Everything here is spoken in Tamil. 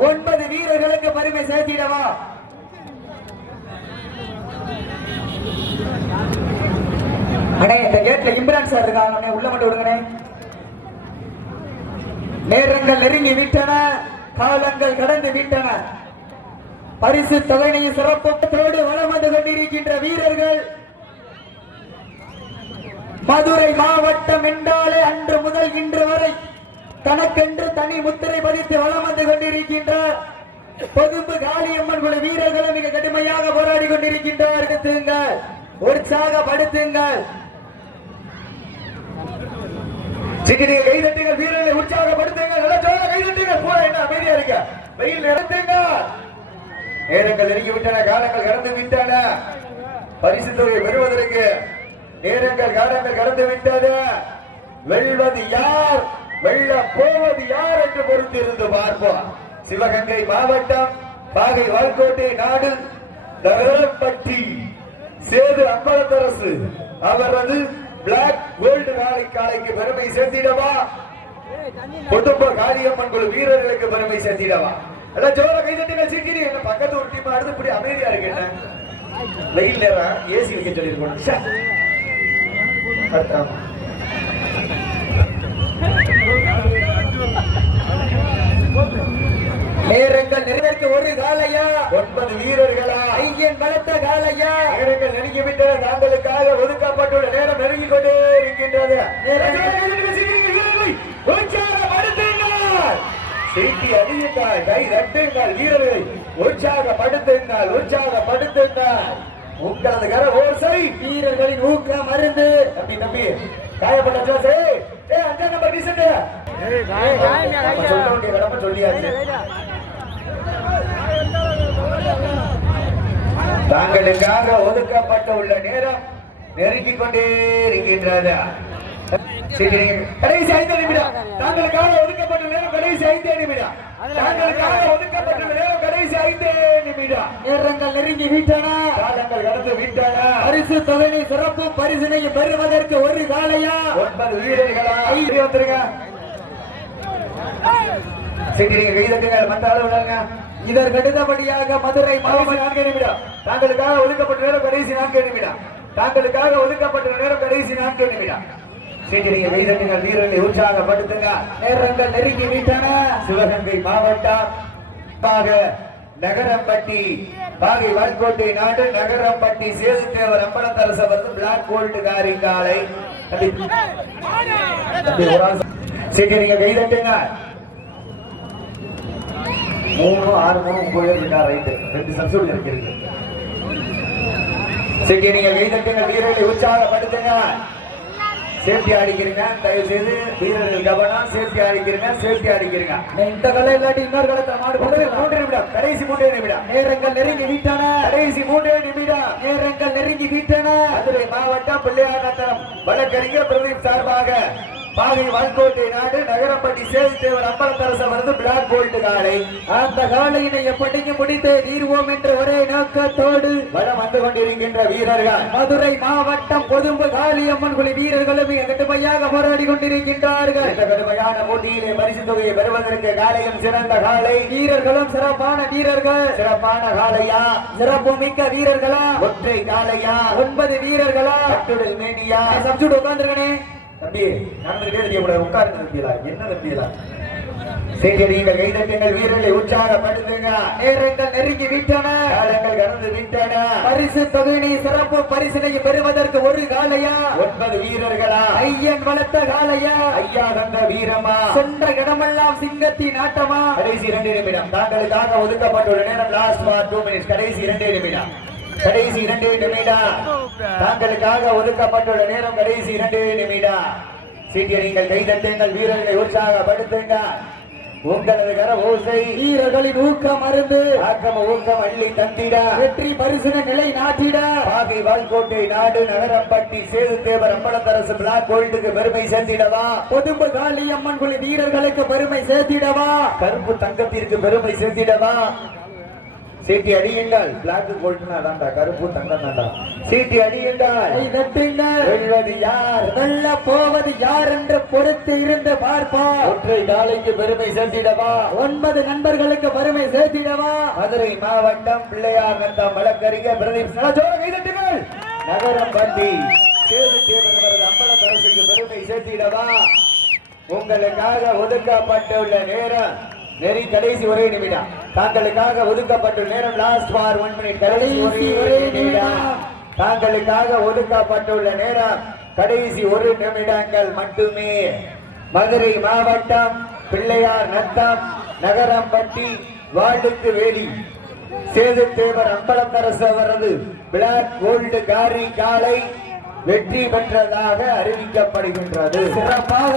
ஒன்பது வீரர்களுக்கு பெருமை சேர்த்திடவா அண்ணே இந்த கேட்ல இம்ரான் சார் இருக்காங்க உள்ள மட்டும் விடுங்கண்ணே. நேரங்கள் நெருங்கி விட்டன காலங்கள் கடந்து விட்டன. பரிசு தொகையை சிறப்பத்தோடு வளம் வந்து கொண்டிருக்கின்ற வீரர்கள் மதுரை மாவட்டம் என்றாலே தனக்கென்று தனி முத்திரை பதித்து வளம் வந்து கொண்டிருக்கின்ற பொதும்பு காளியம்மன் குழு வீரர்களும் மிக கடுமையாக போராடி கொண்டிருக்கின்றார்கள் உற்சாகப்படுத்துங்கள் சிக்கிரிய கைதட்டுங்கள் வீரர்களை உற்சாகப்படுத்துங்கள். நல்ல ஜோர கைதட்டுங்கள் பூரா என்ன அமைதியா இருக்க. வெயில் நடத்துங்க நேரங்கள் நெருங்கி விட்டன காலங்கள் கடந்து விட்டன பரிசு தொகை பெறுவதற்கு நேரங்கள் காலங்கள் கடந்து விட்டது வெல்வது யார்? வெல்ல போவது யார் என்று பொறுத்திருந்து பார்ப்போம். சிவகங்கை மாவட்டம் பாகை வால்கோட்டை நாடு நகரப்பட்டி சேது அம்பலத்தரசு அவரது பிளாக் கோல்டு காலை காலைக்கு பெருமை சேர்த்திடவா? குடும்ப காளியம்மன் குழு வீரர்களுக்கு பெருமை சேர்த்திடவா? எல்லாம் ஜோர கைதட்டின சீக்கிரி என்ன பக்கத்து ஒரு டீம் அடுத்து இப்படி அமைதியா இருக்கு என்ன? வெயில் நேரம் ஏசி வைக்க சொல்லியிருக்கோம் ச்சே. ஆமா. நேரங்கள் நிறைவேற்ற ஒரு காலையா ஒன்பது வீரர்களா? ஐயன் பலத்த காலையா? நேரங்கள் நெருங்கி விட்டன தாங்களுக்காக ஒதுக்கப்பட்டுள்ள நேரம் நெருங்கி கொண்டே இருக்கின்றது செய்தி அறியுங்கள் கை தட்டுங்கள். வீரர்கள் உற்சாகப்படுத்துங்கள். உற்சாகப்படுத்துங்கள். உங்களது கர ஓசை வீரர்களின் ஊக்கம் மருந்து. தம்பி தம்பி காயப்பட்ட ஜோசே. ஏ அஞ்சா நம்பர் டீசன்ட் சொல்ல வேண்டிய கடமை சொல்லியாச்சு. தாங்களுக்காக ஒதுக்கப்பட்ட உள்ள நேரம் நெருங்கிக் கொண்டே இருக்கின்றது. கடைசி ஐந்து நிமிடம். தாங்களுக்காக ஒதுக்கப்பட்ட நேரம் கடைசி ஐந்து நிமிடம். தாங்களுக்காக ஒதுக்கப்பட்ட நேரம் கடைசி ஐந்து நிமிடம். நேரங்கள் நெருங்கி விட்டன. காலங்கள் கடந்து விட்டன. பரிசு தொகையை சிறப்பு பரிசினை பெறுவதற்கு ஒரு காலையா ஒன்பது வீரர்களா? வந்துருங்க சரி நீங்க கை தட்டுங்கள் மற்ற அளவு விடாங்க இதற்கு அடுத்தபடியாக மதுரை மாவட்ட நான்கு நிமிடம். தாங்களுக்காக ஒதுக்கப்பட்ட நேரம் கடைசி நான்கு நிமிடம். தாங்களுக்காக ஒதுக்கப்பட்ட நேரம் கடைசி நான்கு நிமிடம். சரி வீரர்கள் வீரர்களை உற்சாகப்படுத்துங்க. நேரங்கள் நெருங்கி விட்டன. சிவகங்கை மாவட்டம் பாக நகரம்பட்டி பாகை வால்கோட்டை நாடு நகரம்பட்டி சேதுத்தேவர் அம்பலத்தரசு வந்து பிளாக் கோல்டு காரி காலை. சரி நீங்க மூணு ஆறு மூணு ஒன்பது பேர் இருக்கா ரைட்டு ரெண்டு சப்சூட் இருக்கிறது சரி நீங்க தட்டுங்க வீரர்களை உற்சாகப்படுத்துங்க. சேஃப்டி அடிக்கிறீங்க தயவு செய்து வீரர்கள் கவனம் சேஃப்டி அடிக்கிறீங்க சேஃப்டி அடிக்கிறீங்க. இந்த கலை இல்லாட்டி இன்னொரு கலத்தை மாடு போது மூன்று நிமிடம் கடைசி மூன்றே நிமிடம். நேரங்கள் நெருங்கி விட்டன. கடைசி மூன்றே நிமிடம். நேரங்கள் நெருங்கி விட்டன. மதுரை மாவட்டம் பிள்ளையாநத்தனம் வழக்கறிஞர் பிரதீப் சார்பாக. பாகை வால்கோட்டை நாடு நகரப்பட்டி சேவித்தேவர் அம்பலத்தரசு வந்து பிளாக் போல்ட் காலை அந்த காலையினை எப்படிக்கு முடித்து தீர்வோம் என்ற ஒரே நோக்கத்தோடு வளம் வந்து கொண்டிருக்கின்ற வீரர்கள். மதுரை மாவட்டம் கொதும்பு காளியம்மன் குழி வீரர்களும் கடுமையாக போராடி கொண்டிருக்கின்றார்கள். இந்த கடுமையான போட்டியிலே பரிசு தொகையை பெறுவதற்கு காலையும் சிறந்த காலை வீரர்களும் சிறப்பான வீரர்கள். சிறப்பான காலையா சிறப்பு மிக்க வீரர்களா? ஒற்றை காலையா ஒன்பது வீரர்களா? மேனியா? சப்ஜூட் உட்காந்துருக்கனே தம்பி நடந்துகிட்டே தெரியக்கூடாது உட்கார்ந்து தம்பியலா என்ன தம்பியலா நீங்கள் கைதட்டுங்கள் வீரர்களை உற்சாகப்படுத்துங்க. நேரங்கள் நெருங்கி விட்டன. காலங்கள் கடந்து விட்டன. பரிசு தொகையினை சிறப்பு பரிசினை பெறுவதற்கு ஒரு காலையா? ஒன்பது வீரர்களா? ஐயன் வளர்த்த காலையா? ஐயா தந்த வீரமா? சென்ற இடமெல்லாம் சிங்கத்தின் ஆட்டமா? கடைசி இரண்டு நிமிடம். தாங்களுக்காக ஒதுக்கப்பட்டுள்ள நேரம் லாஸ்ட் டூ மினிட்ஸ் கடைசி இரண்டே நிமிடம். கடைசி இரண்டு நிமிடம். தாங்களுக்காக ஒதுக்கப்பட்டுள்ள நேரம் கடைசி இரண்டு நிமிடம். சீட்டிய நீங்கள் கைதட்டுங்கள் வீரர்களை உற்சாகப்படுத்துங்க உங்களது கர ஓசை. வீரர்களின் ஊக்கம் அருந்து. ஆக்கம ஊக்கம் அள்ளி தந்திட. வெற்றி பரிசுன நிலை நாட்டிட. பாகை வால்கோட்டை நாடு நகரம்பட்டி சேது தேவர் அம்பலத்தரசு பிளாக் கோல்டுக்கு பெருமை சேர்த்திடவா பொதும்பு காளி அம்மன் குழி வீரர்களுக்கு பெருமை சேர்த்திடவா? கருப்பு தங்கத்திற்கு பெருமை சேர்த்திடவா? சீட்டி அடியுங்கள். பிளாக் கோல்ட்னா அதான்டா கருப்பு தங்கம் தான்டா. சீட்டி கை தட்டுங்கள் வெல்வது யார்? வெல்ல போவது யார் என்று பொறுத்து இருந்து பார்ப்போம். ஒற்றை காலைக்கு பெருமை சேர்த்திடவா? ஒன்பது நண்பர்களுக்கு வறுமை சேர்த்திடவா? மதுரை மாவட்டம் பிள்ளையார் நத்தம் வழக்கறிஞர் பிரதீப் சனஜோர கைதட்டுங்கள் நகரம் பந்தி. சேது தேவரவரது அம்பலத்தரசுக்கு பெருமை சேர்த்திடவா? உங்களுக்காக ஒதுக்கப்பட்டுள்ள நேரம் நெறி கடைசி ஒரே நிமிடம். தாங்களுக்காக ஒதுக்கப்பட்டுள்ள நேரம் லாஸ்ட் ஃபார் ஒன் மினிட் கடைசி ஒரே நிமிடம். தாங்களுக்காக ஒதுக்கப்பட்டுள்ள நேரம் கடைசி ஒரு நிமிடங்கள் மட்டுமே. மதுரை மாவட்டம் பிள்ளையார் நத்தம் நகரம்பட்டி வாழுக்கு வேலி. சேது தேவர் அம்பலத்தரசு அவரது பிளாக் கோல்டு காரி காலை வெற்றி பெற்றதாக அறிவிக்கப்படுகின்றது. சிறப்பாக